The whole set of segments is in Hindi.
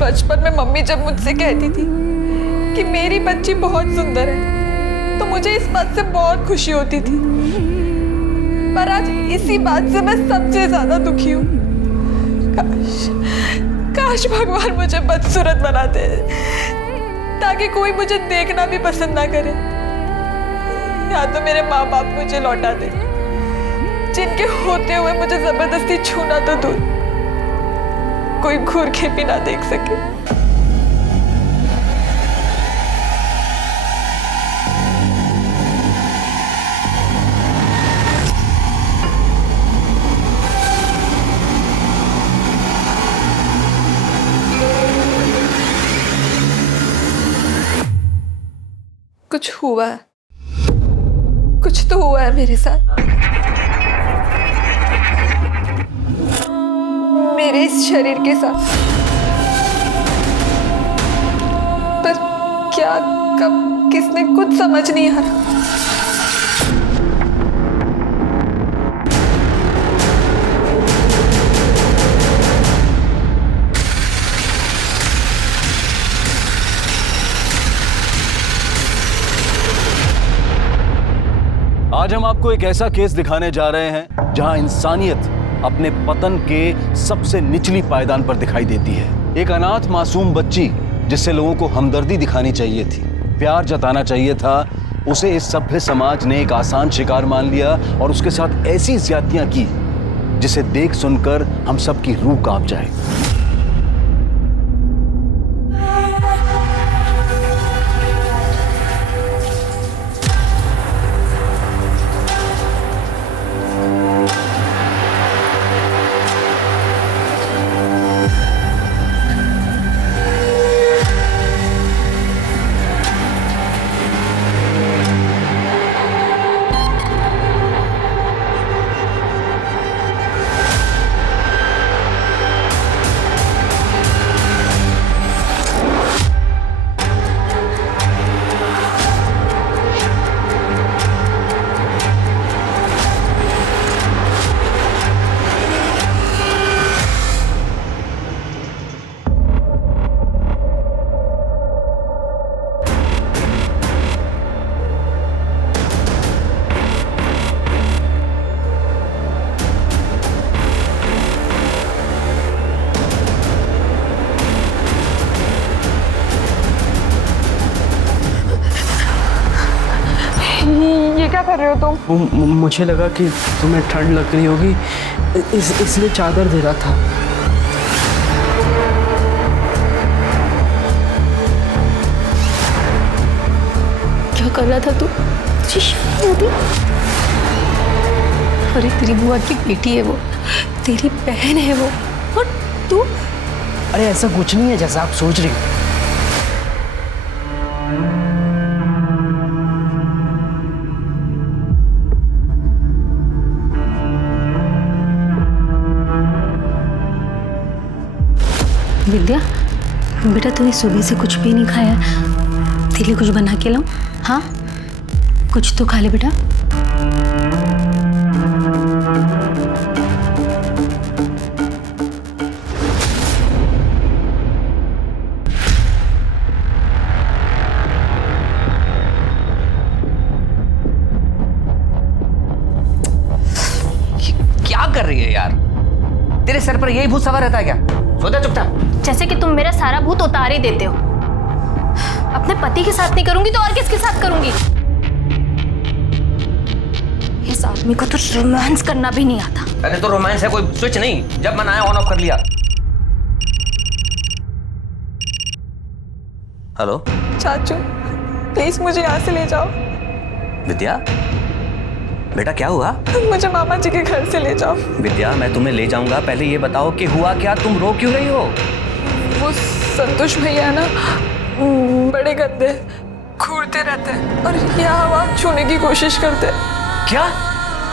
बचपन में मम्मी जब मुझसे कहती थी कि मेरी बच्ची बहुत सुंदर है तो मुझे इस बात से बहुत खुशी होती थी, पर आज इसी बात से मैं सबसे ज्यादा दुखी हूँ। काश भगवान मुझे बदसूरत बना दे ताकि कोई मुझे देखना भी पसंद ना करे, या तो मेरे माँ बाप मुझे लौटा दे जिनके होते हुए मुझे जबरदस्ती छूना तो दूर, कोई घूर के भी ना देख सके। कुछ हुआ है, कुछ तो हुआ है मेरे साथ, मेरे इस शरीर के साथ, पर क्या, कब, किसने, कुछ समझ नहीं आ रहा। आज हम आपको एक ऐसा केस दिखाने जा रहे हैं जहां इंसानियत अपने पतन के सबसे निचली पायदान पर दिखाई देती है। एक अनाथ मासूम बच्ची जिससे लोगों को हमदर्दी दिखानी चाहिए थी, प्यार जताना चाहिए था, उसे इस सभ्य समाज ने एक आसान शिकार मान लिया और उसके साथ ऐसी ज्यादतियां की जिसे देख सुनकर हम सबकी रूह कांप जाए। क्या कर रहे हो तुम? मुझे लगा कि तुम्हें ठंड लग रही होगी, इसलिए चादर दे रहा था। क्या कर रहा था तू? तुझे शर्म नहीं आती? अरे तेरी बुआ की बेटी है वो, तेरी बहन है वो, और तू? अरे ऐसा कुछ नहीं है जैसा आप सोच रही हो। विद्या बेटा, तूने सुबह से कुछ भी नहीं खाया, तेरे लिए कुछ बना के लाऊं? हाँ, कुछ तो खा ले बेटा। क्या कर रही है यार? तेरे सर पर यही भूत सवार रहता है क्या? सो जा चुपचाप। जैसे कि तुम मेरा सारा भूत उतार ही देते हो। अपने पति के साथ नहीं करूंगी तो और किसके साथ करूंगी? इस आदमी को तो रोमांस करना भी नहीं आता। अरे तो रोमांस है कोई स्विच नहीं, जब मन आया ऑन ऑफ कर लिया। हेलो चाचू प्लीज मुझे यहाँ से ले जाओ। विद्या बेटा क्या हुआ? मुझे मामा जी के घर से ले जाओ। विद्या मैं तुम्हें ले जाऊंगा, पहले ये बताओ कि हुआ क्या, तुम रो क्यों रही हो? वो संतोष भैया ना बड़े गंदे, घूरते रहते हैं और यहाँ वहाँ छूने की कोशिश करते हैं। क्या?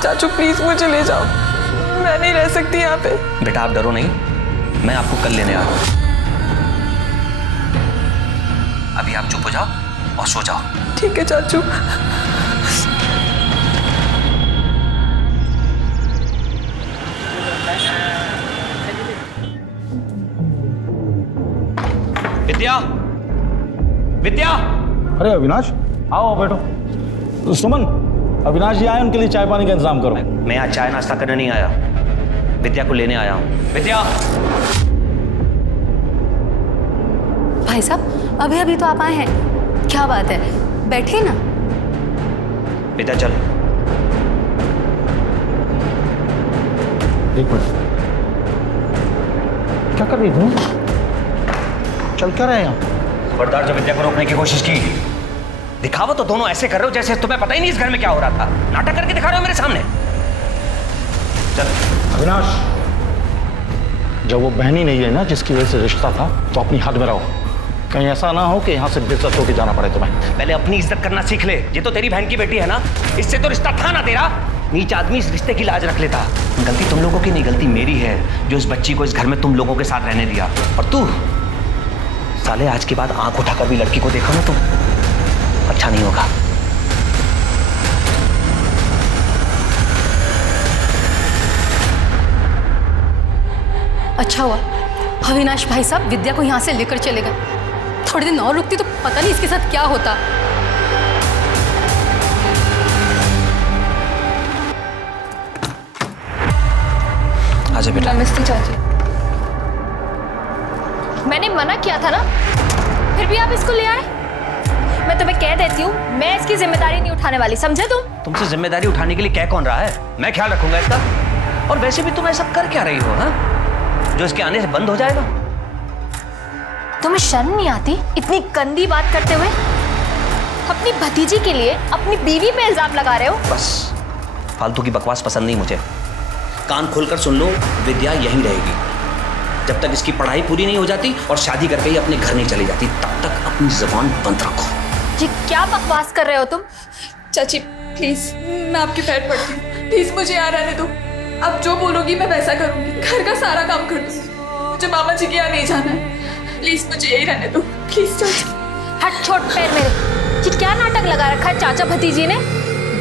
चाचू प्लीज मुझे ले जाओ, मैं नहीं रह सकती यहाँ पे। बेटा आप डरो नहीं, मैं आपको कल लेने आ रहा हूँ। अभी आप चुप हो जाओ और सो जाओ। ठीक है चाचू। विद्या, विद्या। अरे अविनाश, आओ बैठो। सुमन, अविनाश जी आए, उनके लिए चाय पानी का इंतजाम करो। मैं आज चाय नाश्ता करने नहीं आया, विद्या को लेने आया हूँ। विद्या। भाई साहब, अभी अभी तो आप आए हैं, क्या बात है, बैठिए ना। विद्या चल। एक मिनट, क्या कर रही तुम? चल क्या रहे हैं? खबरदार, जो विद्या को रोकने की कोशिश की, दिखावा तो दोनों ऐसे कर रहे हो जैसे तुम्हें पता ही नहीं इस घर में क्या हो रहा था। नाटक करके दिखा रहे हो मेरे सामने। चल। अविनाश, जब वो बहन ही नहीं है ना जिसकी वजह से रिश्ता था, तो अपनी हद में रहो। कहीं ऐसा ना हो कि यहाँ से बेइज्जत होके जाना पड़े तुम्हें। पहले अपनी इज्जत करना सीख ले। ये तो तेरी बहन की बेटी है ना, इससे तो रिश्ता था ना तेरा। नीच आदमी इस रिश्ते की लाज रख लेता। गलती तुम लोगों की नहीं, गलती मेरी है जो इस बच्ची को इस घर में तुम लोगों के साथ रहने दिया। और तू साले, आज के बाद आंख उठाकर भी लड़की को देखो ना तो अच्छा नहीं होगा। अच्छा हुआ अविनाश भाई साहब विद्या को यहाँ से लेकर चले गए, थोड़ी दिन और रुकती तो पता नहीं इसके साथ क्या होता। आजा बेटा। नमस्ते चाची। मैंने मना किया था ना, फिर भी आप इसको ले आए। मैं तुम्हें कह देती हूँ, मैं इसकी जिम्मेदारी नहीं उठाने वाली, समझे तुम? तुमसे जिम्मेदारी उठाने के लिए कह कौन रहा है? मैं ख्याल रखूंगा इसका। और वैसे भी तुम ऐसा कर क्या रही हो, हाँ? जो इसके आने से बंद हो जाएगा। तुम्हें शर्म नहीं आती इतनी गंदी बात करते हुए? अपनी भतीजी के लिए अपनी बीवी पे इल्जाम लगा रहे हो। बस फालतू की बकवास पसंद नहीं मुझे। कान खोलकर सुन लो, विद्या यहीं रहेगी जब तक इसकी पढ़ाई पूरी नहीं हो जाती और शादी करके ही अपने घर नहीं चली जाती, तब तक अपनी जुबान बंद रखो। ये क्या बकवास कर रहे हो तुम? चाची प्लीज, मैं आपके पैर पड़ती हूँ, प्लीज मुझे यहाँ रहने दो। अब जो बोलोगी मैं वैसा करूँगी, घर का सारा काम कर दूँगी। मुझे मामा जी के यहाँ नहीं जाना है, प्लीज मुझे यही रहने दो, प्लीज चाची। हट, छोड़ पैर मेरे। ये क्या नाटक लगा रखा है चाचा भतीजी ने?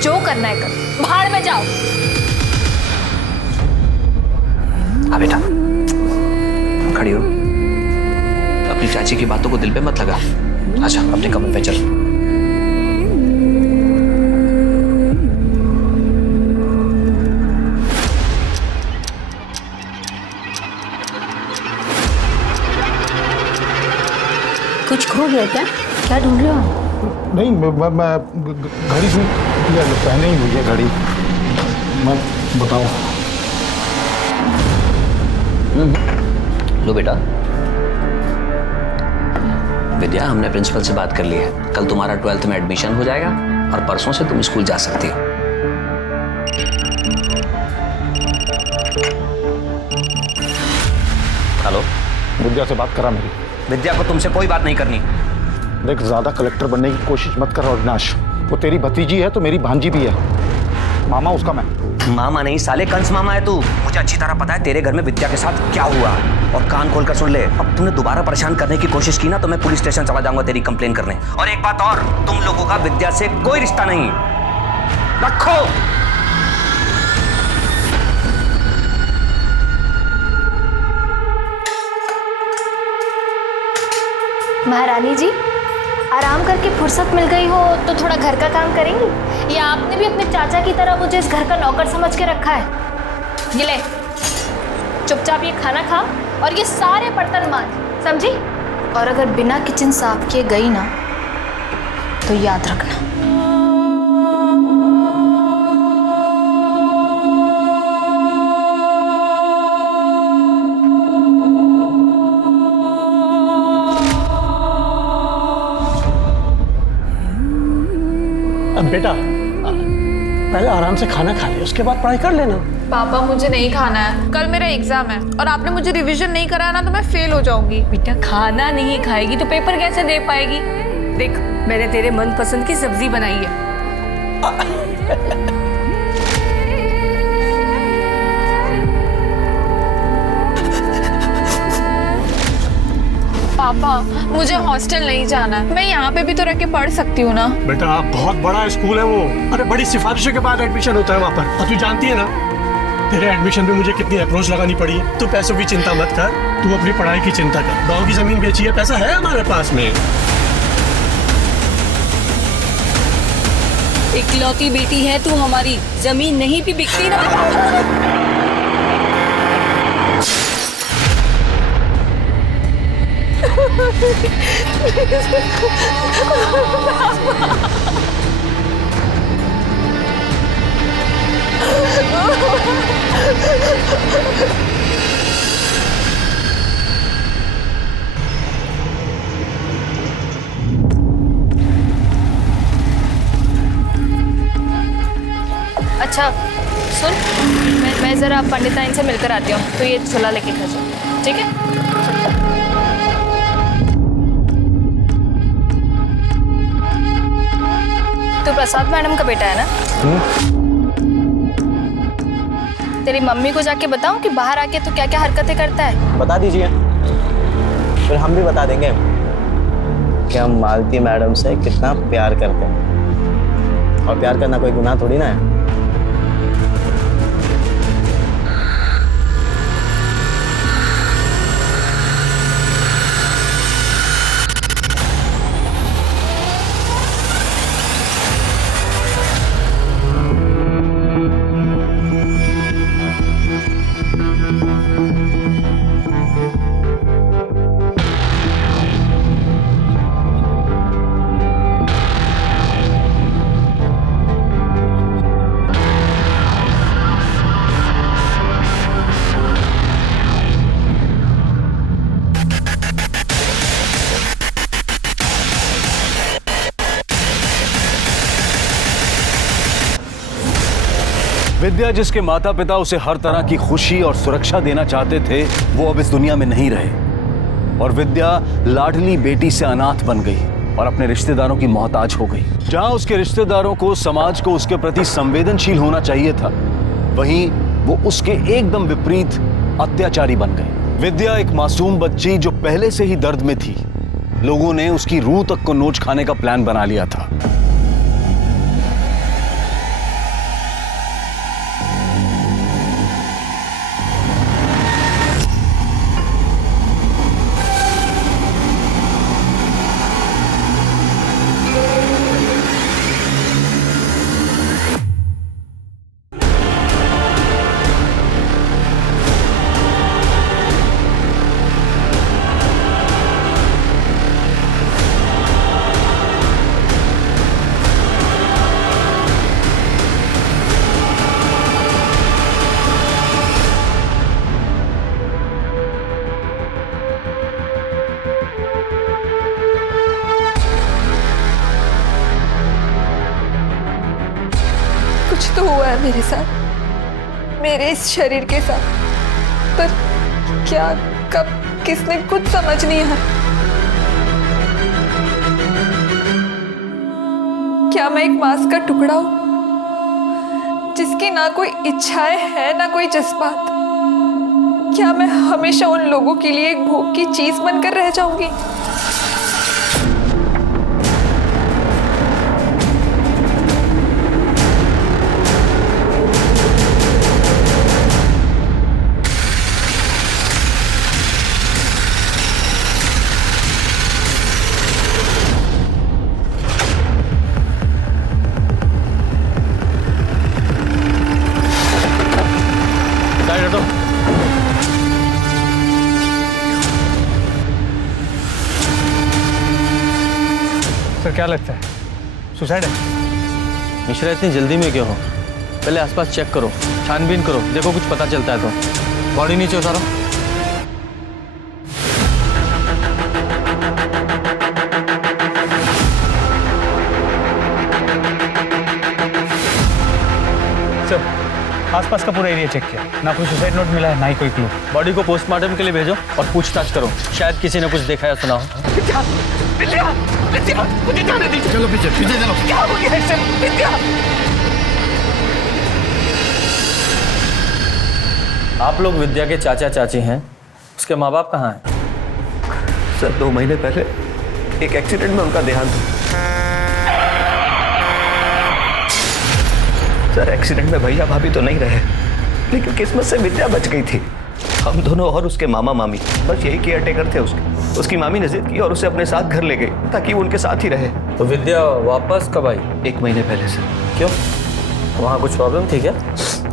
जो करना है कर, भाड़ में जाओ। हाँ बेटा, खड़ी हो। अपनी चाची की बातों को दिल पे मत लगा। आजा अपने कमरे पे चल। कुछ खो गया क्या? क्या ढूंढ रहे हो? नहीं, मैं घड़ी से पहने ही हुई है घड़ी। मैं बताओ। लो बेटा। विद्या, हमने प्रिंसिपल से बात कर ली है। कल तुम्हारा 12th में एडमिशन हो जाएगा और परसों से तुम स्कूल जा सकती हो। हेलो, विद्या से बात करा मेरी। विद्या को तुमसे कोई बात नहीं करनी। देख, ज्यादा कलेक्टर बनने की कोशिश मत कर अविनाश। वो तेरी भतीजी है तो मेरी भांजी भी है। मामा उसका मैं। मामा नहीं साले, कंस मामा है तू। मुझे अच्छी तरह पता है तेरे घर में विद्या के साथ क्या हुआ। और कान खोलकर सुन ले, अब तुमने दोबारा परेशान करने की कोशिश की ना तो मैं पुलिस स्टेशन चला जाऊंगा तेरी कंप्लेन करने। और एक बात और, तुम लोगों का विद्या से कोई रिश्ता नहीं। रखो। महारानी जी, आराम करके फुर्सत मिल गई हो तो थोड़ा घर का काम करेंगी, या आपने भी अपने चाचा की तरह मुझे इस घर का नौकर समझ के रखा है? ये ले, चुपचाप ये खाना खा और ये सारे बर्तन मांज, समझी? और अगर बिना किचन साफ किए गई ना तो याद रखना। बेटा, पहले आराम से खाना खा ले, उसके बाद पढ़ाई कर लेना। पापा मुझे नहीं खाना है, कल मेरा एग्जाम है और आपने मुझे रिवीजन नहीं कराया ना तो मैं फेल हो जाऊंगी। बेटा, खाना नहीं खाएगी तो पेपर कैसे दे पाएगी? देख, मैंने तेरे मनपसंद की सब्जी बनाई है। पापा मुझे हॉस्टल नहीं जाना है, मैं यहाँ पे भी तो रह के पढ़ सकती हूँ ना। बेटा, बहुत बड़ा स्कूल है वो। अरे बड़ी सिफारिशों के बाद एडमिशन होता है वहाँ पर, और तू जानती है ना। तेरे एडमिशन पे मुझे कितनी अप्रोच लगानी पड़ी है। तू पैसों की चिंता मत कर, तू अपनी पढ़ाई की चिंता कर। गांव की जमीन बेची है, पैसा है हमारे पास में। इकलौती बेटी है तू हमारी, जमीन नहीं भी बिकती ना। अच्छा सुन, मैं ज़रा पंडिताइन से मिलकर आती हूँ, तो ये सुला लेके घर जाओ, ठीक है? तो प्रसाद मैडम का बेटा है ना? तेरी मम्मी को जाके बताऊं कि बाहर आके तू क्या क्या हरकतें करता है? बता दीजिए, फिर हम भी बता देंगे कि हम मालती मैडम से कितना प्यार करते हैं। और प्यार करना कोई गुनाह थोड़ी ना है। विद्या, जिसके माता पिता उसे हर तरह की खुशी और सुरक्षा देना चाहते थे, वो अब इस दुनिया में नहीं रहे और विद्या लाडली बेटी से अनाथ बन गई और अपने रिश्तेदारों की मोहताज हो गई। जहां उसके रिश्तेदारों को, समाज को उसके प्रति संवेदनशील होना चाहिए था, वहीं वो उसके एकदम विपरीत अत्याचारी बन गए। विद्या एक मासूम बच्ची जो पहले से ही दर्द में थी, लोगों ने उसकी रूह तक को नोच खाने का प्लान बना लिया था। कुछ तो हुआ है मेरे साथ, मेरे इस शरीर के साथ, पर क्या, कब, किसने, कुछ समझ नहीं आ रहा। क्या मैं एक मांस का टुकड़ा हूं जिसकी ना कोई इच्छाएं है ना कोई जज्बात? क्या मैं हमेशा उन लोगों के लिए एक भोग की चीज बनकर रह जाऊंगी? सर क्या लगता है सुसाइड है? मिश्रा, इतनी जल्दी में क्यों हो? पहले आसपास चेक करो, छानबीन करो, देखो कुछ पता चलता है तो। बॉडी नीचे उतारो। सर आसपास का पूरा एरिया चेक किया, ना कोई सुसाइड नोट मिला है, ना ही कोई क्लू। बॉडी को पोस्टमार्टम के लिए भेजो और पूछताछ करो, शायद किसी ने कुछ देखा या सुना हो। चलो पीछे पीछे चलो। क्या हो गया इससे? विद्या! आप लोग विद्या के चाचा चाची हैं, उसके माँ बाप कहाँ हैं? सर 2 महीने पहले एक एक्सीडेंट में उनका देहांत हुआ। सर एक्सीडेंट में भैया भाभी तो नहीं रहे, लेकिन किस्मत से विद्या बच गई थी। हम दोनों और उसके मामा मामी बस यही केयर टेकर थे उसके। उसकी मामी ने जिद की और उसे अपने साथ घर ले गई ताकि वो उनके साथ ही रहे। तो विद्या वापस कब आई? 1 महीने पहले से। क्यों, वहाँ कुछ प्रॉब्लम थी क्या?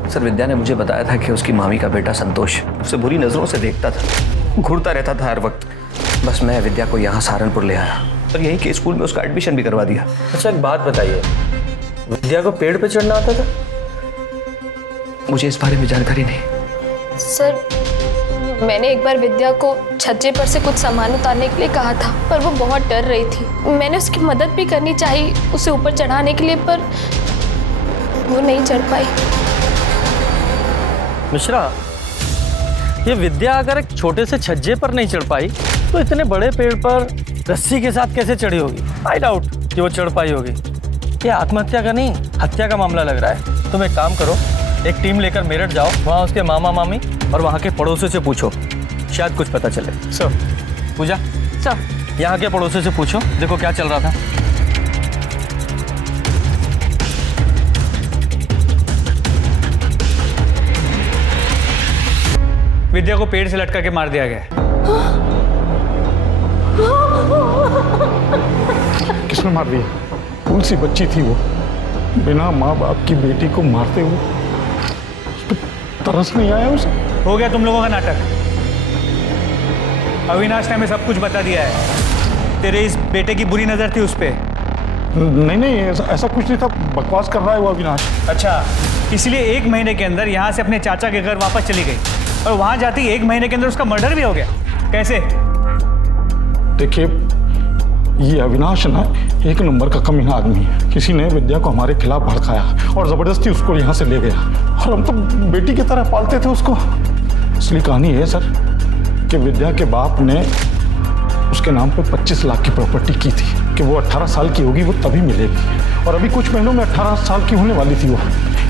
सर, विद्या ने मुझे बताया था कि उसकी मामी का बेटा संतोष उसे बुरी नजरों से देखता था, घूरता रहता था हर वक्त। बस मैं विद्या को यहाँ सहारनपुर ले आया और यहीं के स्कूल में उसका एडमिशन भी करवा दिया। अच्छा, एक बात बताइए, विद्या को पेड़ पे चढ़ना आता था? मुझे इस बारे में जानकारी नहीं। सर, मैंने एक बार विद्या को छज्जे पर से कुछ सामान उतारने के लिए कहा था, पर वो बहुत डर रही थी। मैंने उसकी मदद भी करनी चाहिए उसे ऊपर चढ़ाने के लिए, पर वो नहीं चढ़ पाई। मिश्रा, ये विद्या अगर एक छोटे से छज्जे पर नहीं चढ़ पाई तो इतने बड़े पेड़ पर रस्सी के साथ कैसे चढ़ी होगी? आई डाउट कि वो चढ़ पाई होगी। ये आत्महत्या का नहीं, हत्या का मामला लग रहा है। तुम एक काम करो, एक टीम लेकर मेरठ जाओ, वहाँ उसके मामा मामी और वहाँ के पड़ोसियों से पूछो, शायद कुछ पता चले। सर, पूजा सर, यहाँ के पड़ोसियों से पूछो, देखो क्या चल रहा था। विद्या को पेड़ से लटका के मार दिया गया। किसने मार दिया? कौन सी बच्ची थी वो? बिना माँ बाप की बेटी को मारते हुए उस पे तरस नहीं आया उसे? हो गया तुम लोगों का नाटक। अविनाश ने हमें सब कुछ बता दिया है। तेरे इस बेटे की बुरी नजर थी उस पे। नहीं, ऐसा कुछ नहीं था। बकवास कर रहा है वो अविनाश। अच्छा, इसलिए 1 महीने के अंदर यहाँ से अपने चाचा के घर वापस चली गई और वहाँ जाती 1 महीने के अंदर उसका मर्डर भी हो गया। कैसे? देखिए, ये अविनाश ना एक नंबर का कमीना आदमी है। किसी ने विद्या को हमारे खिलाफ भड़काया और जबरदस्ती उसको यहाँ से ले गया, और हम तो बेटी की तरह पालते थे उसको। असली कहानी है सर कि विद्या के बाप ने उसके नाम पे 25 लाख की प्रॉपर्टी की थी कि वो 18 साल की होगी वो तभी मिलेगी, और अभी कुछ महीनों में 18 साल की होने वाली थी वो,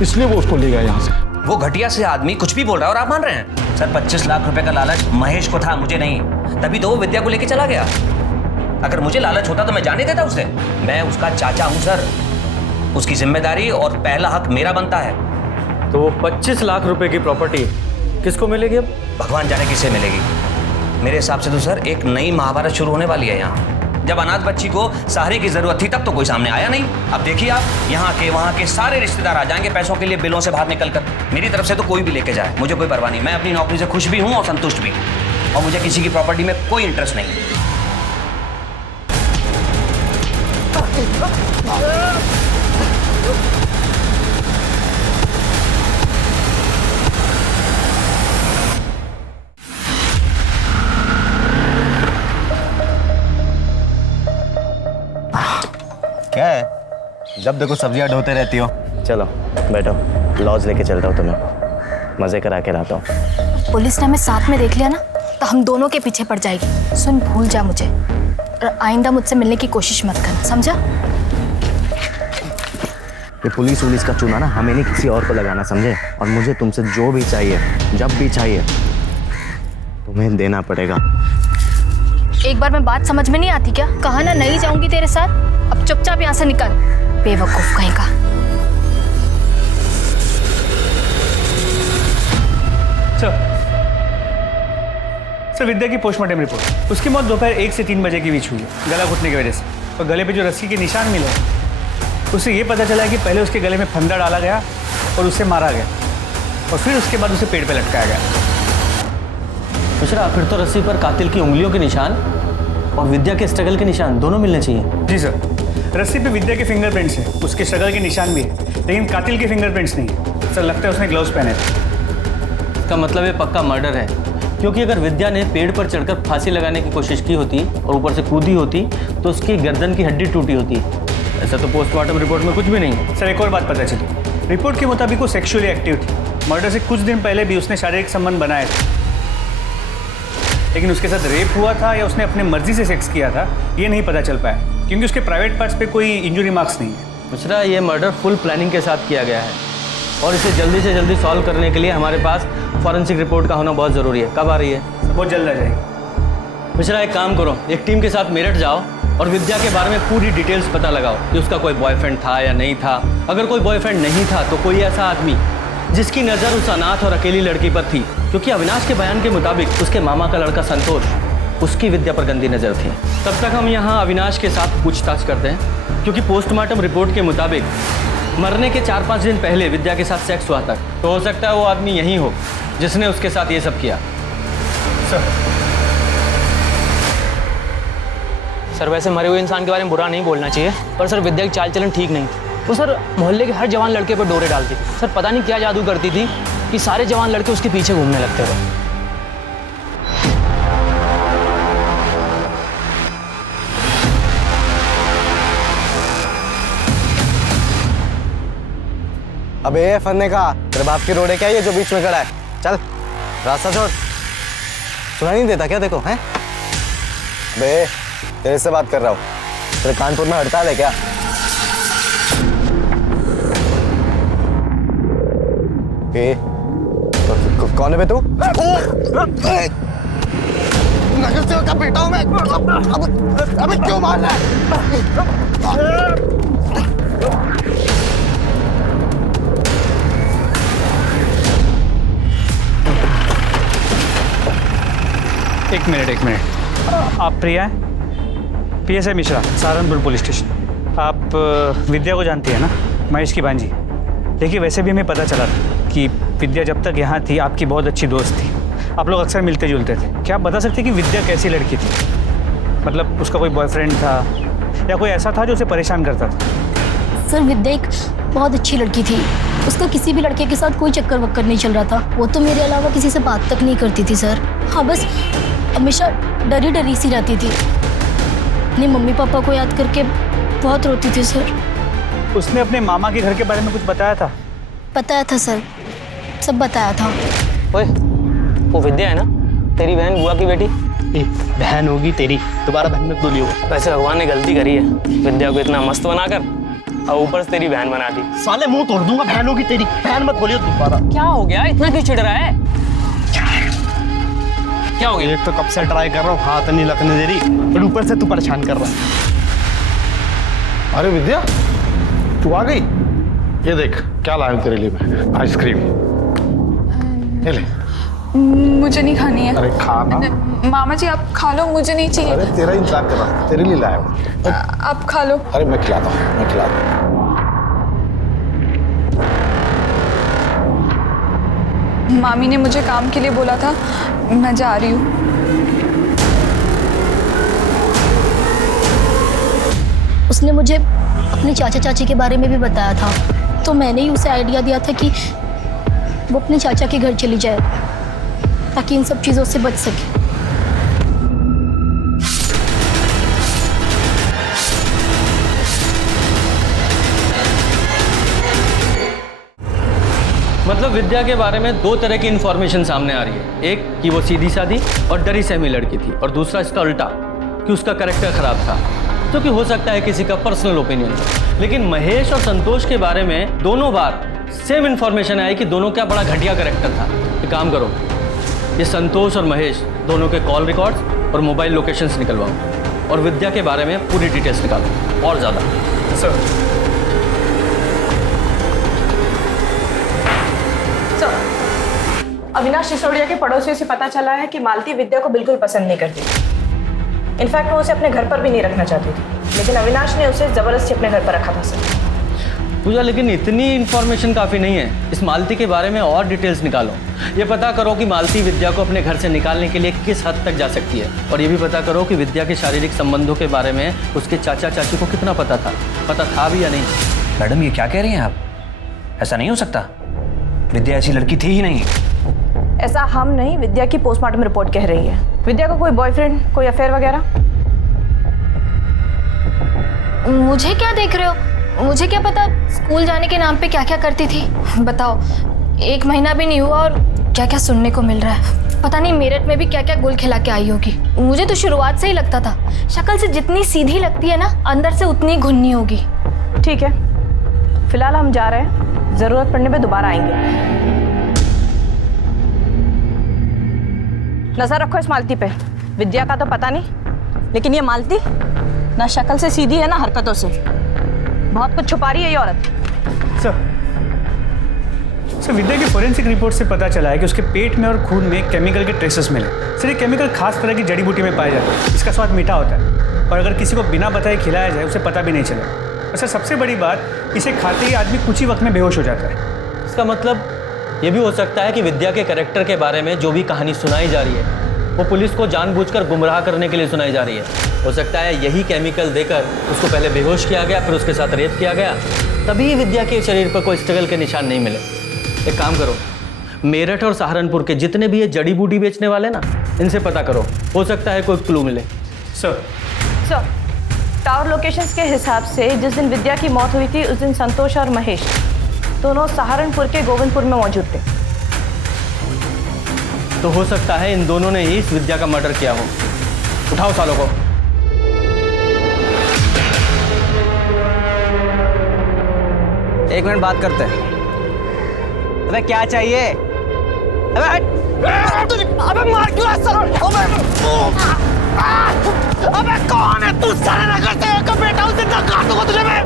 इसलिए वो उसको ले गया यहाँ से। वो घटिया से आदमी कुछ भी बोल रहा है और आप मान रहे हैं? सर, 25 लाख रुपए का लालच महेश को था, मुझे नहीं। तभी तो वो विद्या को लेके चला गया। अगर मुझे लालच होता तो मैं जाने देता उसे। मैं उसका चाचा हूं सर, उसकी जिम्मेदारी और पहला हक मेरा बनता है। तो वो 25 लाख रुपए की प्रॉपर्टी किसको मिलेगी अब? भगवान जाने किसे मिलेगी। मेरे हिसाब से तो सर एक नई महाभारत शुरू होने वाली है यहाँ। जब अनाथ बच्ची को सहारे की जरूरत थी तब तो कोई सामने आया नहीं। अब देखिए आप, यहाँ के वहाँ के सारे रिश्तेदार आ जाएंगे पैसों के लिए बिलों से बाहर निकल कर। मेरी तरफ से तो कोई भी लेके जाए, मुझे कोई परवाह नहीं। मैं अपनी नौकरी से खुश भी हूँ और संतुष्ट भी, और मुझे किसी की प्रॉपर्टी में कोई इंटरेस्ट नहीं। क्या है, जब देखो सब्जियां ढोते रहती हो। चलो बैठो, लॉज लेके चलता हूँ तुम्हें, मजे करा के लाता हूँ। पुलिस ने हमें साथ में देख लिया ना तो हम दोनों के पीछे पड़ जाएगी। सुन, भूल जा मुझे और आइंदा मुझसे मिलने की कोशिश मत करना, समझा? ये पुलिस का चूना ना हमें नहीं किसी और को लगाना, समझे? और मुझे तुमसे जो भी चाहिए, जब भी चाहिए, तुम्हें देना पड़ेगा। एक बार मैं बात समझ में नहीं आती क्या? कहा ना नहीं जाऊंगी तेरे साथ, अब चुपचाप यहाँ से निकल, बेवकूफ कहीं का। सर, विद्या की पोस्टमार्टम रिपोर्ट। उसकी मौत दोपहर 1 से 3 बजे के बीच हुई है, गला घुटने की वजह से। और गले पे जो रस्सी के निशान मिले, उससे ये पता चला कि पहले उसके गले में फंदा डाला गया और उसे मारा गया, और फिर उसके बाद उसे पेड़ पे लटकाया गया। मिश्रा, फिर तो रस्सी पर कातिल की उंगलियों के निशान और विद्या के स्ट्रगल के निशान दोनों मिलने चाहिए। जी सर, रस्सी पे विद्या के फिंगरप्रिंट्स हैं, उसके स्ट्रगल के निशान भी है, लेकिन कातिल के फिंगरप्रिंट्स नहीं है। सर, लगता है उसने ग्लव्स पहने थे। इसका मतलब ये पक्का मर्डर है, क्योंकि अगर विद्या ने पेड़ पर चढ़कर फांसी लगाने की कोशिश की होती और ऊपर से कूदी होती तो उसकी गर्दन की हड्डी टूटी होती। ऐसा तो पोस्टमार्टम रिपोर्ट में कुछ भी नहीं है। सर, एक और बात पता चली, रिपोर्ट के मुताबिक वो सेक्सुअली एक्टिव थी। मर्डर से कुछ दिन पहले भी उसने शारीरिक संबंध बनाए थे, लेकिन उसके साथ रेप हुआ था या उसने अपने मर्जी से सेक्स किया था ये नहीं पता चल पाया, क्योंकि उसके प्राइवेट पार्ट्स पे कोई इंजुरी मार्क्स नहीं है। मिश्रा, ये मर्डर फुल प्लानिंग के साथ किया गया है और इसे जल्दी से जल्दी सॉल्व करने के लिए हमारे पास फॉरेंसिक रिपोर्ट का होना बहुत ज़रूरी है। कब आ रही है? बहुत जल्द आ जाएगी। मिश्रा, एक काम करो, एक टीम के साथ मेरठ जाओ और विद्या के बारे में पूरी डिटेल्स पता लगाओ कि उसका कोई बॉयफ्रेंड था या नहीं था। अगर कोई बॉयफ्रेंड नहीं था तो कोई ऐसा आदमी जिसकी नज़र उस अनाथ और अकेली लड़की पर थी, क्योंकि अविनाश के बयान के मुताबिक उसके मामा का लड़का संतोष उसकी विद्या पर गंदी नज़र थी। तब तक हम यहाँ अविनाश के साथ पूछताछ करते हैं, क्योंकि पोस्टमार्टम रिपोर्ट के मुताबिक मरने के 4-5 दिन पहले विद्या के साथ सेक्स हुआ था। तो हो सकता है वो आदमी यही हो जिसने उसके साथ ये सब किया। सर वैसे मरे हुए इंसान के बारे में बुरा नहीं बोलना चाहिए, पर सर विद्या की चाल चलन ठीक नहीं थी। वो सर मोहल्ले के हर जवान लड़के पर डोरे डालती थी। सर पता नहीं क्या जादू करती थी कि सारे जवान लड़के उसके पीछे घूमने लगते थे। अबे फन्ने का तेरे बाप की रोड है क्या ये जो बीच में खड़ा है? चल रास्ता छोड़। सुनाई नहीं देता क्या देखो हैं? बे तेरे से बात कर रहा हूँ। तेरे कानपुर में हड़ताल है क्या? कौन है बे तू? नगर सेवक का बेटा हूँ मैं। अबे क्यों मार रहा है? एक मिनट। आप प्रिया हैं? PSI Mishra, Saharanpur police station. आप विद्या को जानती है ना, महेश की भांजी? देखिए वैसे भी हमें पता चला था कि विद्या जब तक यहाँ थी आपकी बहुत अच्छी दोस्त थी। आप लोग अक्सर मिलते जुलते थे। क्या आप बता सकते कि विद्या कैसी लड़की थी? मतलब उसका कोई बॉयफ्रेंड था या कोई ऐसा था जो उसे परेशान करता था? सर विद्या एक बहुत अच्छी लड़की थी। उसका किसी भी लड़के के साथ कोई चक्कर वक्कर नहीं चल रहा था। वो तो मेरे अलावा किसी से बात तक नहीं करती थी सर। हाँ बस हमेशा डरी डरी सी रहती थी। अपने मम्मी पापा को याद करके बहुत रोती थी सर। उसने अपने मामा के घर के बारे में कुछ बताया था? बताया था सर, सब बताया था। ओए वो विद्या है ना, तेरी बहन बुआ की बेटी? बहन होगी तेरी, दोबारा बहन में बोली होगी। वैसे भगवान ने गलती करी है, विद्या को इतना मस्त बनाकर और ऊपर से तेरी बहन बना दी। साले मुंह तोड़ दूंगा, बहन होगी तेरी। बहन मत बोलियो दोबारा। क्या हो गया, इतना क्यों चिढ़ रहा है? क्या हो गया? एक तो कब से ट्राई कर रहा हूँ, हाथ नहीं लगने दे रही, और ऊपर से तू परेशान कर रहा है। अरे विद्या तू आ गई? ये देख क्या लाया हूं तेरे लिए मैं, आइसक्रीम। ये ले। मुझे नहीं खानी है। अरे खाना। मामा जी आप खा लो, मुझे नहीं चाहिए। अरे तेरा इंतजार कर रहा हूं, तेरे लिए लाया हूं। आप खा लो। अरे मैं खिलाता हूँ, मैं खिलाता हूँ। मामी ने मुझे काम के लिए बोला था, मैं जा रही हूँ। उसने मुझे अपने चाचा चाची के बारे में भी बताया था, तो मैंने ही उसे आइडिया दिया था कि वो अपने चाचा के घर चली जाए ताकि इन सब चीज़ों से बच सके। मतलब विद्या के बारे में दो तरह की इंफॉर्मेशन सामने आ रही है। एक कि वो सीधी सादी और डरी सहमी लड़की थी, और दूसरा इसका उल्टा कि उसका कैरेक्टर खराब था, जो कि हो सकता है किसी का पर्सनल ओपिनियन हो। लेकिन महेश और संतोष के बारे में दोनों बार सेम इंफॉर्मेशन आई कि दोनों का बड़ा घटिया कैरेक्टर था। एक काम करो, ये संतोष और महेश दोनों के कॉल रिकॉर्ड्स और मोबाइल लोकेशंस निकलवाओ, और विद्या के बारे में पूरी डिटेल्स निकालो और ज़्यादा। सर अविनाश सिसोदिया के पड़ोसियों से पता चला है कि मालती विद्या को बिल्कुल पसंद नहीं करती। इनफैक्ट वो उसे अपने घर पर भी नहीं रखना चाहती थी, लेकिन अविनाश ने उसे जबरदस्ती अपने घर पर रखा था सर। पूजा लेकिन इतनी इन्फॉर्मेशन काफ़ी नहीं है। इस मालती के बारे में और डिटेल्स निकालो। ये पता करो कि मालती विद्या को अपने घर से निकालने के लिए किस हद तक जा सकती है, और ये भी पता करो कि विद्या के शारीरिक संबंधों के बारे में उसके चाचा चाची को कितना पता था भी या नहीं। मैडम ये क्या कह रही हैं आप? ऐसा नहीं हो सकता, विद्या ऐसी लड़की थी ही नहीं। ऐसा हम नहीं, विद्या की पोस्टमार्टम रिपोर्ट कह रही है। विद्या को कोई बॉयफ्रेंड, कोई अफेयर वगैरह? मुझे क्या देख रहे हो? मुझे क्या पता स्कूल जाने के नाम पे क्या क्या करती थी। बताओ, 1 महीना भी नहीं हुआ और क्या क्या सुनने को मिल रहा है। पता नहीं मेरठ में भी क्या क्या गुल खिला के आई होगी। मुझे तो शुरुआत से ही लगता था, शक्ल से जितनी सीधी लगती है ना, अंदर से उतनी घुन्नी होगी। ठीक है, फिलहाल हम जा रहे हैं, जरूरत पड़ने पे दोबारा आएंगे। नजर रखो इस मालती पे। विद्या का तो पता नहीं, लेकिन ये मालती ना शक्ल से सीधी है ना हरकतों से। बहुत कुछ छुपा रही है ये औरत। सर विद्या की फोरेंसिक रिपोर्ट से पता चला है कि उसके पेट में और खून में केमिकल के ट्रेसेस मिले। सर ये केमिकल खास तरह की जड़ी बूटी में पाया जाता है, इसका स्वाद मीठा होता है और अगर किसी को बिना बताए खिलाया जाए उसे पता भी नहीं चले। और सर सबसे बड़ी बात, इसे खाते ही आदमी कुछ ही वक्त में बेहोश हो जाता है। इसका मतलब ये भी हो सकता है कि विद्या के कैरेक्टर के बारे में जो भी कहानी सुनाई जा रही है वो पुलिस को जानबूझकर गुमराह करने के लिए सुनाई जा रही है। हो सकता है यही केमिकल देकर उसको पहले बेहोश किया गया, फिर उसके साथ रेप किया गया, तभी विद्या के शरीर पर कोई स्ट्रगल के निशान नहीं मिले। एक काम करो, मेरठ और सहारनपुर के जितने भी ये जड़ी बूटी बेचने वाले ना, इनसे पता करो, हो सकता है कोई क्लू मिले। सर टावर लोकेशंस के हिसाब से जिस दिन विद्या की मौत हुई थी उस दिन संतोष और महेश दोनों सहारनपुर के गोविंदपुर में मौजूद थे। तो हो सकता है इन दोनों ने ही इस विद्या का मर्डर किया हो। उठाओ सालों को। एक मिनट बात करते हैं। अबे क्या चाहिए? अबे मार क्यों अबे कौन है तू? सारे नगर से का बेटा, उसे काट दूंगा तुझे मैं।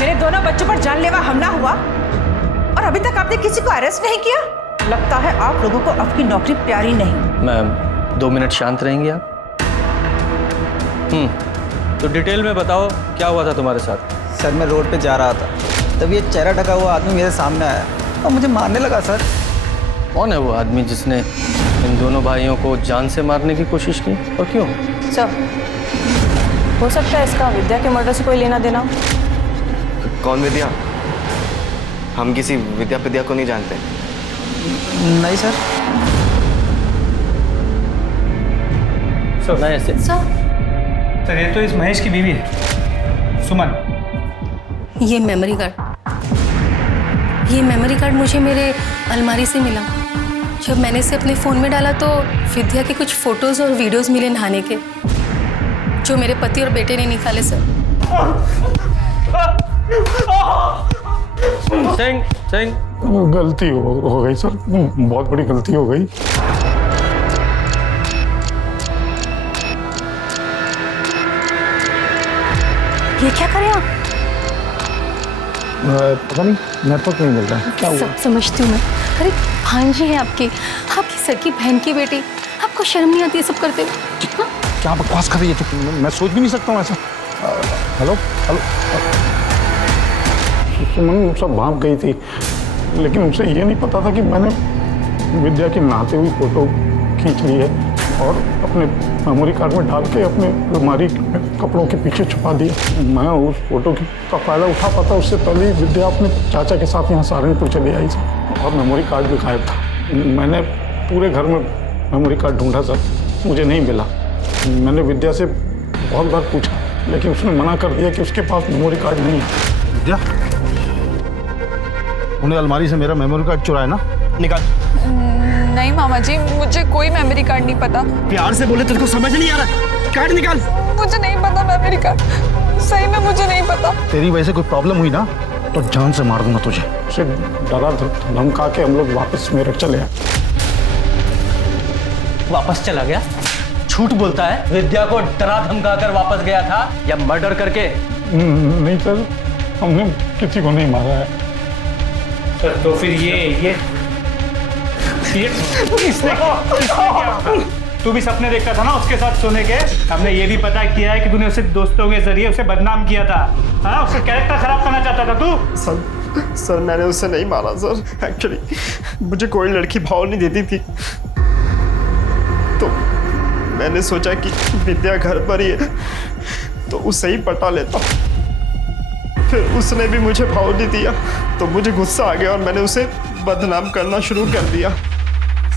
मेरे दोनों बच्चों पर जानलेवा हमला हुआ और अभी तक आपने किसी को अरेस्ट नहीं किया। लगता है आप लोगों को आपकी नौकरी प्यारी नहीं। मैम 2 मिनट शांत रहेंगी आप? तो डिटेल में बताओ क्या हुआ था तुम्हारे साथ? सर मैं रोड पे जा रहा था, तब ये चेहरा ढका हुआ आदमी मेरे सामने आया और मुझे मारने लगा। सर कौन है वो आदमी जिसने इन दोनों भाइयों को जान से मारने की कोशिश की और क्यों? सर हो सकता है इसका विद्या के मर्डर से कोई लेना देना हो। कौन विद्या? हम किसी विद्या को नहीं जानते। नहीं सर। सर ऐसे सर ये तो इस महेश की बीवी है सुमन। ये मेमोरी कार्ड मुझे मेरे अलमारी से मिला। जब मैंने इसे अपने फ़ोन में डाला तो विद्या के कुछ फ़ोटोज़ और वीडियोज़ मिले नहाने के, जो मेरे पति और बेटे ने निकाले। सर सिंह गलती हो गई सर, बहुत बड़ी गलती हो गई। ये क्या करें आप? पता नहीं, नेटवर्क नहीं मिल रहा है। क्या हुआ? सब समझती हूँ मैं। अरे भांजी है आपकी सगी बहन की बेटी, आपको शर्म नहीं आती है सब करते हुए? क्या बकवास कर रही है तू? मैं सोच भी नहीं सकता हूँ ऐसा। हेलो सुमन सब भाग गई थी, लेकिन उसे ये नहीं पता था कि मैंने विद्या की नहाते हुई फोटो खींच ली है और अपने मेमोरी कार्ड में डाल के अपने अलमारी कपड़ों के पीछे छुपा दिया। मैं उस फोटो का फायदा उठा पाता उससे पहले विद्या अपने चाचा के साथ यहाँ सहारनपुर चली आई सर, और मेमोरी कार्ड भी गायब था। मैंने पूरे घर में मेमोरी कार्ड ढूंढा सर, मुझे नहीं मिला। मैंने विद्या से बहुत बार पूछा, लेकिन उसने मना कर दिया कि उसके पास मेमोरी कार्ड नहीं है। विद्या, उन्हें अलमारी से मेरा मेमोरी कार्ड चुराया ना? निकाल। नहीं मामा जी, मुझे कोई मेमोरी कार्ड नहीं पता। प्यार से बोले, तुझको समझ नहीं आ रहा? कार्ड निकाल। मुझे नहीं पता मेमोरी कार्ड, सही में मुझे नहीं पता। तेरी वजह से कोई प्रॉब्लम हुई ना तो जान से मार दूंगा तुझे। उसे डरा धमका के हम लोग वापस मेरठ चले आए। वापस चला गया? झूठ बोलता है। विद्या को डरा धमका कर वापस गया था या मर्डर करके? नहीं सर, हमने किसी को नहीं मारा है सर। तो फिर ये तू भी सपने देखता था ना उसके साथ सोने के? हमने ये भी पता किया है कि तूने उसे दोस्तों के जरिए उसे बदनाम किया था। हाँ, उसका कैरेक्टर खराब करना चाहता था तू। सर मैंने उसे नहीं मारा सर। एक्चुअली मुझे कोई लड़की भाव नहीं देती थी, तो मैंने सोचा कि विद्या घर पर ही है तो उसे ही पटा लेता। फिर उसने भी मुझे भाव नहीं दिया तो मुझे गुस्सा आ गया और मैंने उसे बदनाम करना शुरू कर दिया।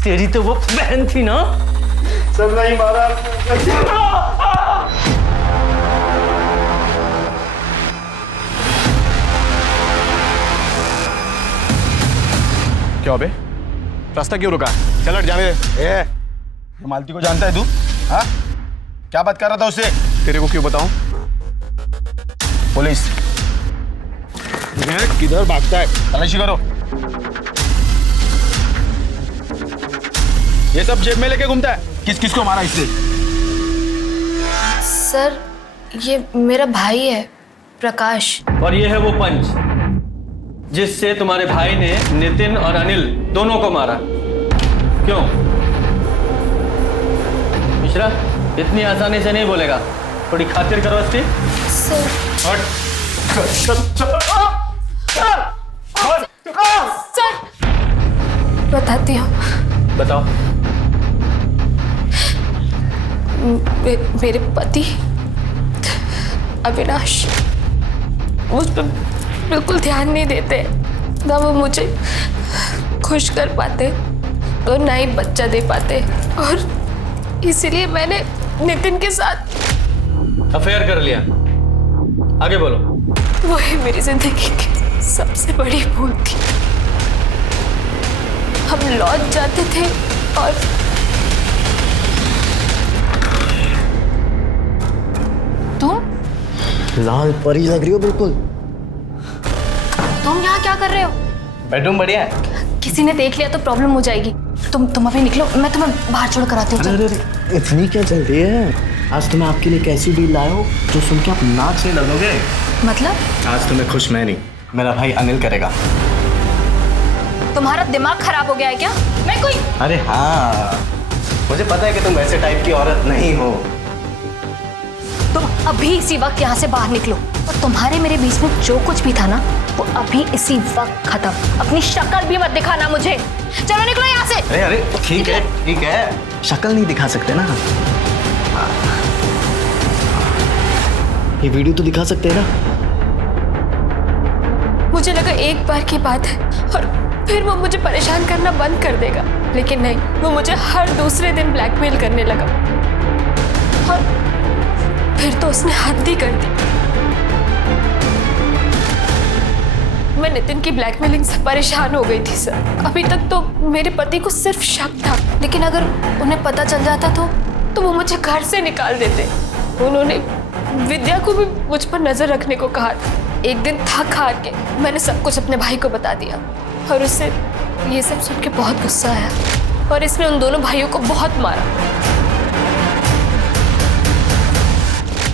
तेरी तो वो बहन थी ना? सर नहीं मारा। क्या बे, रास्ता क्यों रुका? चल हट, जाने दे। मालती को जानता है तू? हाँ, क्या बात कर रहा था उससे? तेरे को क्यों बताऊं? पुलिस किधर भागता है? तलाशी करो। ये सब जेब में लेके घूमता है, किसको मारा इसने? सर ये मेरा भाई है प्रकाश। और ये है वो पंच जिससे तुम्हारे भाई ने नितिन और अनिल दोनों को मारा। क्यों मिश्रा, इतनी आसानी से नहीं बोलेगा, थोड़ी खातिर करो इसकी। सर सर बताती हूँ। बताओ। मेरे पति अविनाश मुझ पर बिल्कुल ध्यान नहीं देते, ना वो मुझे खुश कर पाते और ना ही बच्चा दे पाते, और इसीलिए मैंने नितिन के साथ अफेयर कर लिया। आगे बोलो। वही मेरी जिंदगी की सबसे बड़ी भूल थी। हम लौट जाते थे और तुम लाल परी लग रही हो बिल्कुल। तुम यहाँ क्या कर रहे हो? बेडरूम बढ़िया है। किसी ने देख लिया तो प्रॉब्लम हो जाएगी। तुम अभी निकलो, मैं तुम्हें बाहर छोड़ कर आती हूँ। अरे इतनी क्या जल्दी है? आज तो मैं आपके लिए कैसी डील लाया हूँ जो सुन के आप नाचने लगोगे। मतलब आज तुम्हें खुश मैं नहीं, मेरा भाई अनिल करेगा। तुम्हारा दिमाग खराब हो गया है क्या? मैं कोई अरे हाँ, मुझे पता है कि तुम वैसे टाइप की औरत नहीं हो। तुम अभी इसी वक्त यहाँ से बाहर निकलो, और तुम्हारे मेरे बीच में जो कुछ भी था ना वो अभी इसी वक्त खत्म। अपनी शक्ल भी मत दिखाना मुझे। चलो निकलो यहाँ से। अरे अरे ठीक है, शक्ल नहीं दिखा सकते ना। ये वीडियो तो दिखा सकते हैं ना। मुझे लगा एक बार की बात है और फिर वो मुझे परेशान करना बंद कर देगा, लेकिन नहीं, वो मुझे हर दूसरे दिन ब्लैकमेल करने लगा, और फिर तो उसने हद ही कर दी। मैं नितिन की ब्लैकमेलिंग से परेशान हो गई थी सर। अभी तक तो मेरे पति को सिर्फ शक था, लेकिन अगर उन्हें पता चल जाता तो वो मुझे घर से निकाल देते। उन्होंने विद्या को भी मुझ पर नजर रखने को कहा था। एक दिन थक हार के मैंने सब कुछ अपने भाई को बता दिया, और उससे ये सब सुन के बहुत गुस्सा आया, और इसने उन दोनों भाइयों को बहुत मारा।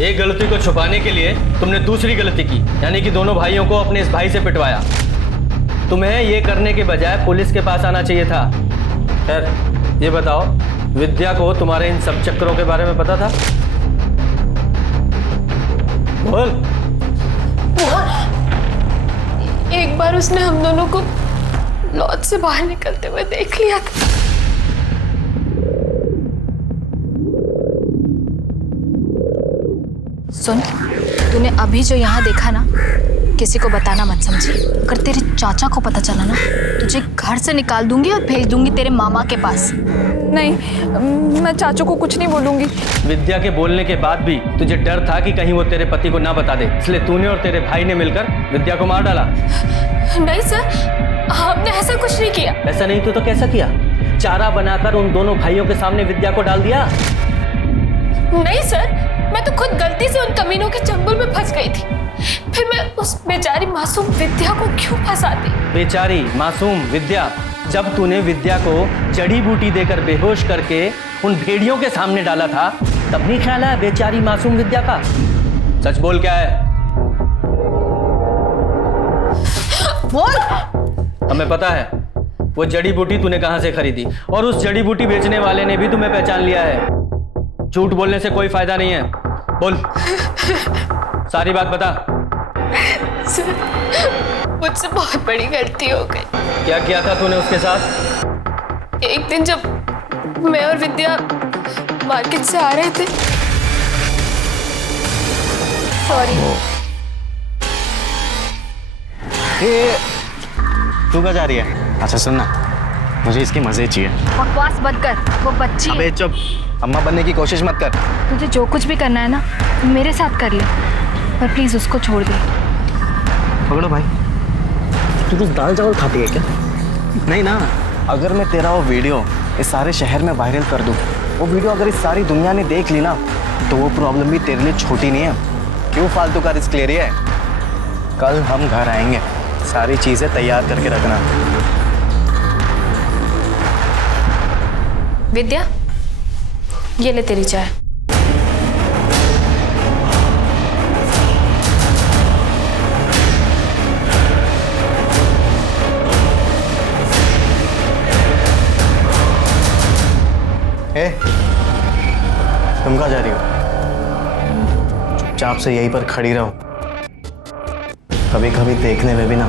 एक गलती को छुपाने के लिए तुमने दूसरी गलती की, यानी कि दोनों भाइयों को अपने इस भाई से पिटवाया। तुम्हें ये करने के बजाय पुलिस के पास आना चाहिए था। खैर ये बताओ, विद्या को तुम्हारे इन सब चक्करों के बारे में पता था? बोल। एक बार उसने हम दोनों को लॉज से बाहर निकलते हुए देख लिया था। सुन, तूने अभी जो यहाँ देखा ना, किसी को बताना मत समझी। अगर तेरे चाचा को पता चला ना, तुझे घर से निकाल दूंगी और भेज दूंगी तेरे मामा के पास। नहीं, मैं चाचू को कुछ नहीं बोलूंगी। विद्या के बोलने के बाद भी तुझे डर था कि कहीं वो तेरे पति को ना बता दे, इसलिए तूने और तेरे भाई ने मिलकर विद्या को मार डाला। नहीं सर, हमने ऐसा कुछ नहीं किया। ऐसा नहीं तो कैसा किया? चारा बनाकर उन दोनों भाइयों के सामने विद्या को डाल दिया। नहीं सर, मैं तो खुद गलती से उन कमीनों के चंगुल में फंस गई थी। फिर मैं उस बेचारी मासूम विद्या को क्यों फंसाती? बेचारी मासूम विद्या? जब तूने विद्या को जड़ी बूटी देकर बेहोश करके उन भेड़ियों के सामने डाला था, तब नहीं ख्याल आया बेचारी मासूम विद्या का? सच बोल, क्या है? बोल। हमें पता है वो जड़ी बूटी तूने कहां से खरीदी, और उस जड़ी बूटी बेचने वाले ने भी तुम्हें पहचान लिया है। झूठ बोलने से कोई फायदा नहीं है। बोल, सारी बात बता। सर, मुझसे बहुत बड़ी गलती हो गई। क्या किया था तूने उसके साथ? एक दिन जब मैं और विद्या मार्केट से आ रहे थे। सॉरी। ये तू कहाँ जा रही है? अच्छा सुनना, मुझे इसके मजे चाहिए। बकवास बंद कर, वो बच्ची। अबे चुप, अम्मा बनने की कोशिश मत कर। तुझे जो कुछ भी करना है ना, मेरे साथ कर ले, पर प्लीज उसको छोड़ दे। पकड़ो भाई। तू कुछ दाल चावल खाती है क्या? नहीं ना। अगर मैं तेरा वो वीडियो इस सारे शहर में वायरल कर दूं, वो वीडियो अगर इस सारी दुनिया ने देख ली ना, तो वो प्रॉब्लम भी तेरे लिए छोटी नहीं है। क्यों फालतू का रिस्क ले रही है? कल हम घर आएंगे, सारी चीजें तैयार करके रखना। विद्या, ये ले तेरी चाय। ए, तुम कहाँ जा रही हो? चुपचाप से यहीं पर खड़ी रहो। कभी कभी देखने में भी ना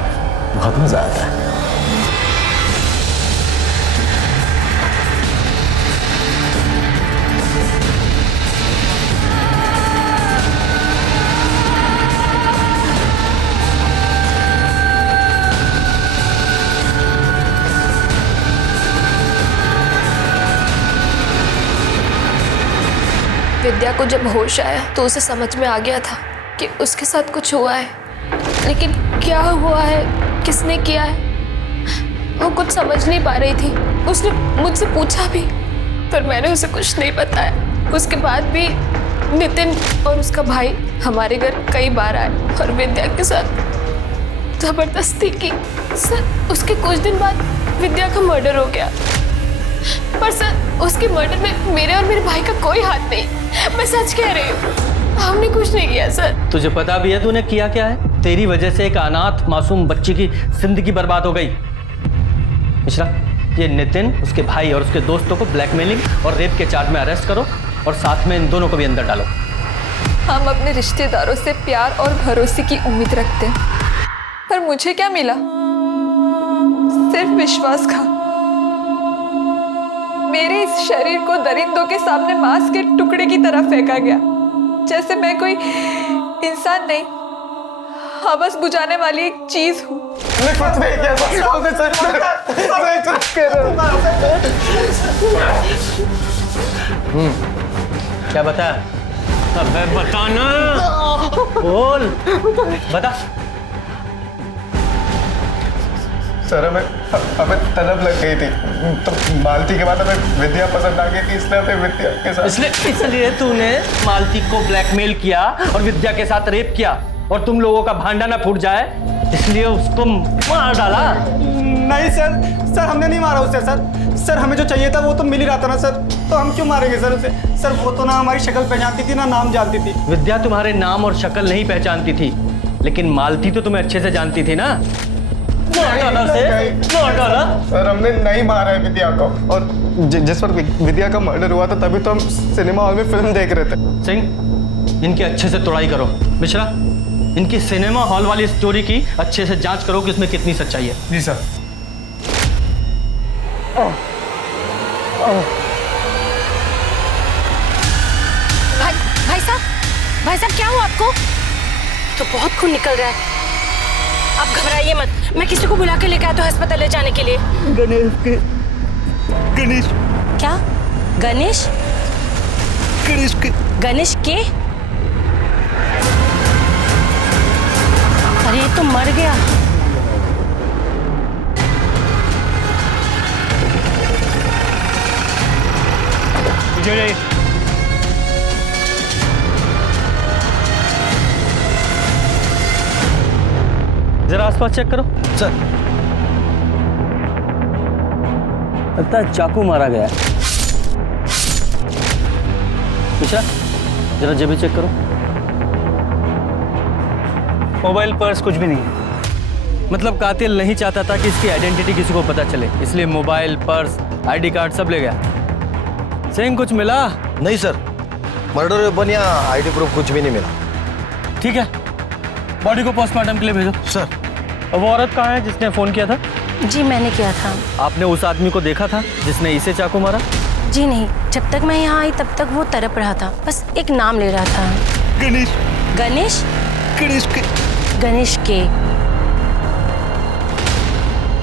बहुत मजा आता है। विद्या को जब होश आया तो उसे समझ में आ गया था कि उसके साथ कुछ हुआ है, लेकिन क्या हुआ है, किसने किया है, वो कुछ समझ नहीं पा रही थी। उसने मुझसे पूछा भी, पर मैंने उसे कुछ नहीं बताया। उसके बाद भी नितिन और उसका भाई हमारे घर कई बार आए और विद्या के साथ जबरदस्ती की। सर, उसके कुछ दिन बाद विद्या का मर्डर हो गया, पर सर उसके मर्डर में मेरे और मेरे भाई का कोई हाथ नहीं। मैं सच कह रही हूँ, हमने कुछ नहीं किया सर। तुझे पता भी है तूने किया क्या है? तेरी वजह से एक अनाथ मासूम बच्ची की जिंदगी बर्बाद हो गई। मिश्रा, ये नितिन, उसके भाई और उसके दोस्तों को ब्लैकमेलिंग और रेप के चार्ज में अरेस्ट करो और साथ में इन दोनों को भी अंदर डालो। हम अपने रिश्तेदारों से प्यार और भरोसे की उम्मीद रखते हैं, पर मुझे क्या मिला? सिर्फ विश्वासघात। मेरे इस शरीर को दरिंदों के सामने मांस के टुकड़े की तरह फेंका गया, जैसे मैं कोई इंसान नहीं, हवस बुझाने वाली एक चीज हूँ। क्या बता? अबे बता ना, बोल, बता। सर हमें तलब लग गई थी, तो मालती के बाद हमें विद्या पसंद आ गई थी, इसलिए हमें विद्या के साथ। इसलिए तूने मालती को ब्लैकमेल किया और विद्या के साथ रेप किया, और तुम लोगों का भांडा ना फूट जाए इसलिए उसको मार डाला। नहीं सर, हमने नहीं मारा उसे सर हमें जो चाहिए था वो तो मिल ही रहा था ना सर, तो हम क्यों मारेंगे सर उसे? सर वो तो ना हमारी शक्ल पहचानती थी ना नाम जानती थी। विद्या तुम्हारे नाम और शक्ल नहीं पहचानती थी, लेकिन मालती तो तुम्हें अच्छे से जानती थी ना। सर हमने नहीं मारा है विद्या को, और जिस वक्त विद्या का मर्डर हुआ था तभी तो हम सिनेमा हॉल में फिल्म देख रहे थे। सिंह, इनकी अच्छे से तोड़ाई करो। मिश्रा, इनकी सिनेमा हॉल वाली स्टोरी की अच्छे से जांच करो कि इसमें कितनी सच्चाई है। जी सर। भाई साहब क्या हुआ आपको? तो बहुत खून निकल रहा है। आप घबराइए मत, मैं किसी को बुला के लेकर आता हूँ अस्पताल ले जाने के लिए। गणेश क्या? गणेश? गणेश के? अरे ये तो मर गया। जरा आसपास चेक करो। सर, लगता है चाकू मारा गया है। मिश्रा, जरा जेबी चेक करो। मोबाइल, पर्स, कुछ भी नहीं। मतलब कातिल नहीं चाहता था कि इसकी आइडेंटिटी किसी को पता चले, इसलिए मोबाइल, पर्स, आईडी कार्ड सब ले गया। सिंह, कुछ मिला? नहीं सर, मर्डर वेपन या आईडी प्रूफ कुछ भी नहीं मिला। ठीक है, बॉडी को पोस्टमार्टम के लिए भेजो। सर, और वो औरत कहाँ है जिसने फोन किया था? जी मैंने किया था। आपने उस आदमी को देखा था जिसने इसे चाकू मारा? जी नहीं, जब तक मैं यहाँ आई तब तक वो तड़प रहा था, बस एक नाम ले रहा था। गणेश। गणेश? गणेश के। गणेश के।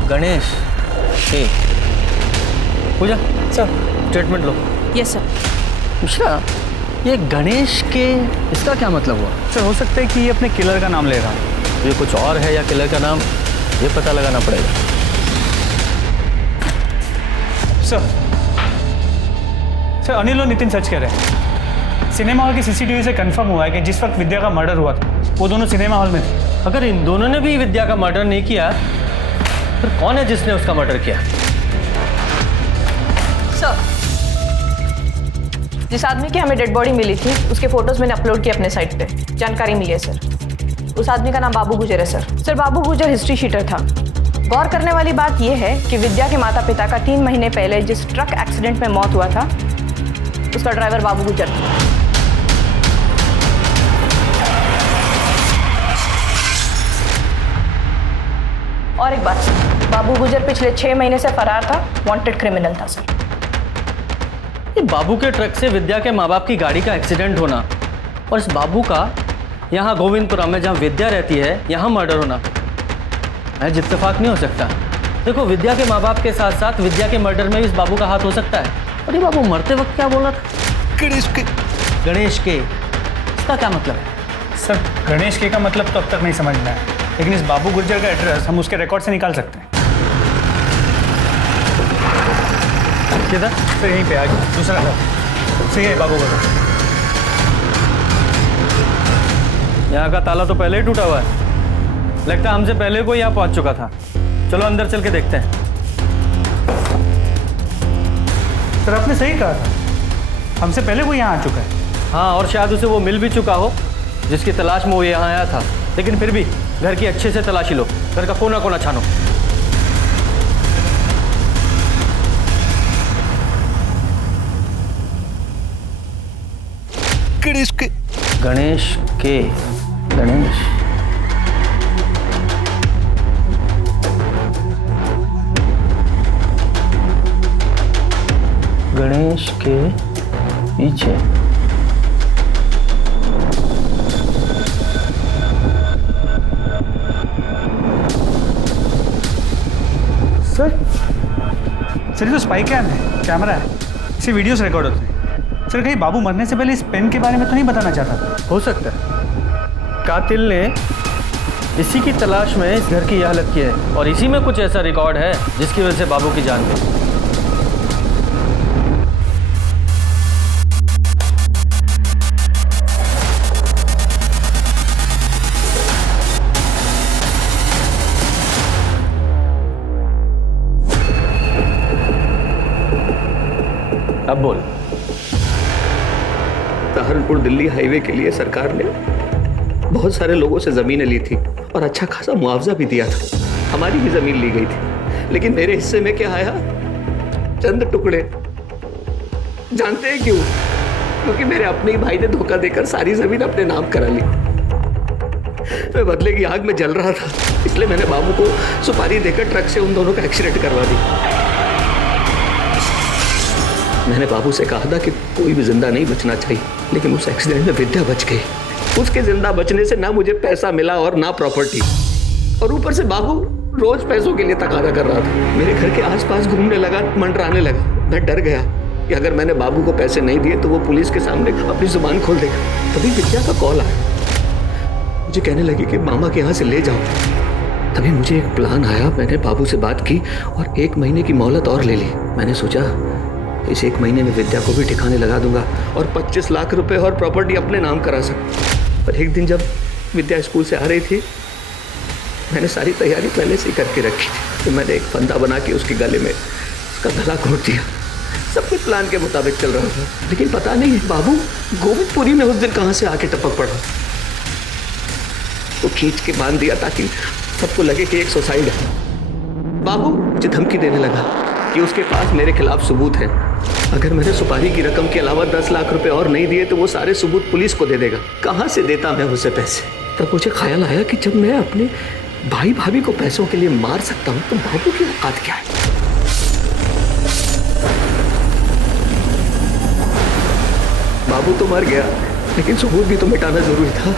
गणेश के। पूजा, सर स्टेटमेंट लो। Yes sir. मिश्रा, ये गणेश के, इसका क्या मतलब हुआ? सर हो सकता है कि ये अपने किलर का नाम ले रहा है। ये कुछ और है या किलर का नाम, ये पता लगाना पड़ेगा। सर अनिल और नितिन सच कह रहे हैं। सिनेमा हॉल की सीसीटीवी से कंफर्म हुआ है कि जिस वक्त विद्या का मर्डर हुआ था वो दोनों सिनेमा हॉल में थे। अगर इन दोनों ने भी विद्या का मर्डर नहीं किया, फिर कौन है जिसने उसका मर्डर किया? जिस आदमी की हमें डेड बॉडी मिली थी उसके फोटोज मैंने अपलोड किए अपने साइट पे। जानकारी मिली है सर। उस आदमी का नाम बाबू गुजर है सर। सर बाबू गुजर हिस्ट्री शीटर था। गौर करने वाली बात यह है कि विद्या के माता पिता का 3 महीने पहले जिस ट्रक एक्सीडेंट में मौत हुआ था उसका ड्राइवर बाबू गुजर था। और एक बात, बाबू गुजर पिछले 6 महीने से फरार था, वांटेड क्रिमिनल था सर। ये बाबू के ट्रक से विद्या के माँ बाप की गाड़ी का एक्सीडेंट होना और इस बाबू का यहाँ गोविंदपुरा में जहाँ विद्या रहती है यहाँ मर्डर होना महज इत्तेफाक नहीं हो सकता। देखो विद्या के माँ बाप के साथ साथ विद्या के मर्डर में भी इस बाबू का हाथ हो सकता है। और ये बाबू मरते वक्त क्या बोला था? गणेश के इसका क्या मतलब है? सर गणेश के का मतलब तो अब तक नहीं समझ में आया, लेकिन इस बाबू गुर्जर का एड्रेस हम उसके रिकॉर्ड से निकाल सकते हैं। किधर? सर यहीं पे आगे दूसरा घर। सही है बाबू गुर्जर। यहाँ का ताला तो पहले ही टूटा हुआ है, लगता है हमसे पहले कोई यहाँ पहुँच चुका था। चलो अंदर चल के देखते हैं। सर आपने सही कहा था, हमसे पहले कोई यहाँ आ चुका है। हाँ, और शायद उसे वो मिल भी चुका हो जिसकी तलाश में वो यहाँ आया था। लेकिन फिर भी घर की अच्छे से तलाशी लो, घर का कोना कोना छानो। गणेश के गणेश गणेश के पीछे सर ये तो स्पाई कैम है, कैमरा है, इसे वीडियोस रिकॉर्ड होते हैं। सर कहीं बाबू मरने से पहले इस पेन के बारे में तो नहीं बताना चाहता था? हो सकता है कातिल ने इसी की तलाश में इस घर की यह हालत की है और इसी में कुछ ऐसा रिकॉर्ड है जिसकी वजह से बाबू की जान गई। अब बोल। सहारनपुर दिल्ली हाईवे के लिए सरकार ने बहुत सारे लोगों से जमीनें ली थी और अच्छा खासा मुआवजा भी दिया था। हमारी भी जमीन ली गई थी, लेकिन मेरे हिस्से में क्या आया? चंद टुकड़े। जानते हैं क्यों? क्योंकि मेरे अपने ही भाई ने धोखा देकर सारी जमीन अपने नाम करा ली। मैं बदले की आग में जल रहा था, इसलिए मैंने बाबू को सुपारी देकर ट्रक से उन दोनों का एक्सीडेंट करवा दी। मैंने बाबू से कहा था कि कोई भी जिंदा नहीं बचना चाहिए, लेकिन उस एक्सीडेंट में विद्या बच गई। उसके जिंदा बचने से ना मुझे पैसा मिला और ना प्रॉपर्टी, और ऊपर से बाबू रोज पैसों के लिए तकादा कर रहा था। मेरे घर के आसपास घूमने लगा, मंडराने लगा। मैं डर गया कि अगर मैंने बाबू को पैसे नहीं दिए तो वो पुलिस के सामने अपनी जुबान खोल देगा। तभी विद्या का कॉल आया, मुझे कहने लगी कि मामा के यहाँ से ले जाओ। तभी मुझे एक प्लान आया। मैंने बाबू से बात की और 1 महीने की मोहलत और ले ली। मैंने सोचा इस 1 महीने में विद्या को भी ठिकाने लगा दूंगा और 25 लाख रुपए और प्रॉपर्टी अपने नाम करा सकूं। पर एक दिन जब विद्या स्कूल से आ रही थी, मैंने सारी तैयारी पहले से ही करके रखी थी, तो मैंने एक फंदा बना के उसके गले में उसका गला घोट दिया। सब कुछ प्लान के मुताबिक चल रहा था, लेकिन पता नहीं बाबू गोविंदपुरी में उस दिन कहाँ से आके टपक पड़ा। तो खींच के बांध दिया ताकि सबको लगे कि एक सुसाइड है। बाबू मुझे धमकी देने लगा कि उसके पास मेरे खिलाफ सबूत है। अगर मैंने सुपारी की रकम के अलावा 10 लाख रुपए और नहीं दिए तो वो सारे सबूत पुलिस को दे देगा। कहाँ से देता मैं उसे पैसे? तब मुझे ख्याल आया कि जब मैं अपने भाई भाभी को पैसों के लिए मार सकता हूँ तो बाबू की औकात क्या है? बाबू तो मर गया, लेकिन सबूत भी तो मिटाना जरूरी था।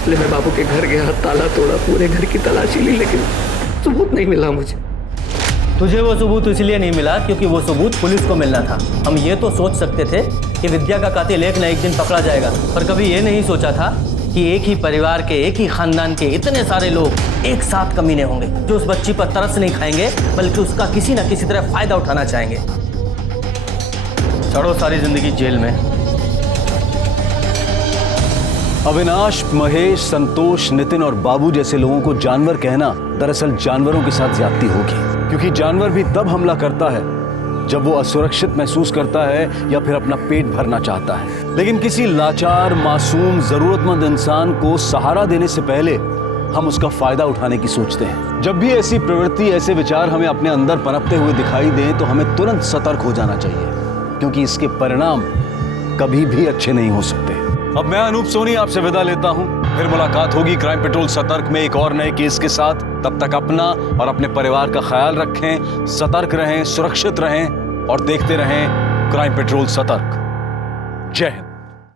इसलिए मैं बाबू के घर गया, ताला तोड़ा, पूरे घर की तलाशी ली, लेकिन सबूत नहीं मिला मुझे। तुझे वो सबूत इसलिए नहीं मिला क्योंकि वो सबूत पुलिस को मिलना था। हम ये तो सोच सकते थे कि विद्या का कातिल एक न एक दिन पकड़ा जाएगा, पर कभी ये नहीं सोचा था कि एक ही परिवार के, एक ही खानदान के इतने सारे लोग एक साथ कमीने होंगे जो उस बच्ची पर तरस नहीं खाएंगे बल्कि उसका किसी न किसी तरह फायदा उठाना चाहेंगे। चढ़ो सारी जिंदगी जेल में। अविनाश, महेश, संतोष, नितिन और बाबू जैसे लोगों को जानवर कहना दरअसल जानवरों के साथ ज्यादती होगी, क्योंकि जानवर भी तब हमला करता है जब वो असुरक्षित महसूस करता है या फिर अपना पेट भरना चाहता है। लेकिन किसी लाचार, मासूम, जरूरतमंद इंसान को सहारा देने से पहले हम उसका फायदा उठाने की सोचते हैं। जब भी ऐसी प्रवृत्ति, ऐसे विचार हमें अपने अंदर पनपते हुए दिखाई दें तो हमें तुरंत सतर्क हो जाना चाहिए, क्योंकि इसके परिणाम कभी भी अच्छे नहीं हो सकते। अब मैं अनूप सोनी आपसे विदा लेता हूं। फिर मुलाकात होगी क्राइम पेट्रोल सतर्क में एक और नए केस के साथ। तब तक अपना और अपने परिवार का ख्याल रखें, सतर्क रहें, सुरक्षित रहें और देखते रहें क्राइम पेट्रोल सतर्क। जय हिंद।